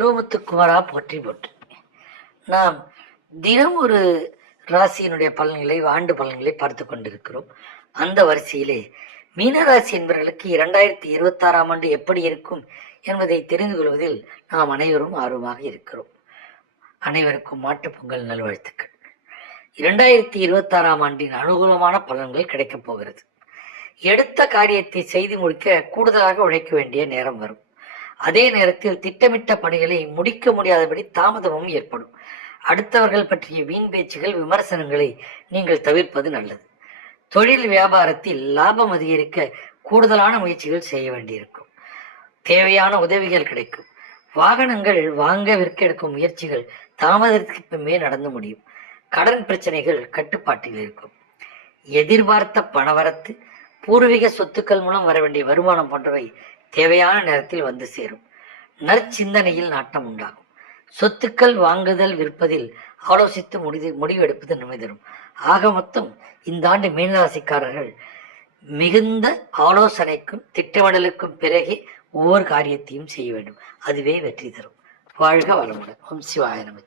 லோமுத்துக்குமாரா போற்றி போற்றி. நாம் தினம் ஒரு ராசியினுடைய பலன்களை, ஆண்டு பலன்களை பார்த்து கொண்டிருக்கிறோம். அந்த வரிசையிலே மீனராசி என்பவர்களுக்கு 2026ஆம் ஆண்டு எப்படி இருக்கும் என்பதை தெரிந்து கொள்வதில் நாம் அனைவரும் ஆர்வமாக இருக்கிறோம். அனைவருக்கும் மாட்டுப் பொங்கல் நல்வாழ்த்துக்கள். 2026ஆம் ஆண்டின் அனுகூலமான பலன்கள் கிடைக்கப் போகிறது. எடுத்த காரியத்தை செய்து முடிக்க கூடுதலாக உழைக்க வேண்டிய நேரம் வரும். அதே நேரத்தில் திட்டமிட்ட பணிகளை முடிக்க முடியாதபடி தாமதமும் ஏற்படும். அடுத்தவர்கள் பற்றிய வீண் பேச்சுகள், விமர்சனங்களை நீங்கள் தவிர்ப்பது நல்லது. தொழில் வியாபாரத்தில் லாபம் அதிகரிக்க கூடுதலான முயற்சிகள் செய்ய வேண்டியிருக்கும். தேவையான உதவிகள் கிடைக்கும். வாகனங்கள் வாங்க விற்க எடுக்கும் முயற்சிகள் தாமதத்திற்கு பின்பே நடந்து முடியும். கடன் பிரச்சனைகள் கட்டுப்பாட்டில் இருக்கும். எதிர்பார்த்த பணவரத்து, பூர்வீக சொத்துக்கள் மூலம் வர வேண்டிய வருமானம் போன்றவை தேவையான நேரத்தில் வந்து சேரும். நற்சிந்தனையில் நாட்டம் உண்டாகும். சொத்துக்கள் வாங்குதல் விற்பதில் ஆலோசித்து முடிவெடுப்பது நன்மை தரும். ஆக மொத்தம் இந்த ஆண்டு மீனராசிக்காரர்கள் மிகுந்த ஆலோசனைக்கும் திட்டமிடலுக்கும் பிறகே ஒவ்வொரு காரியத்தையும் செய்ய வேண்டும். அதுவே வெற்றி தரும். வாழ்க வளமுடன். ஓம் சிவாய நம.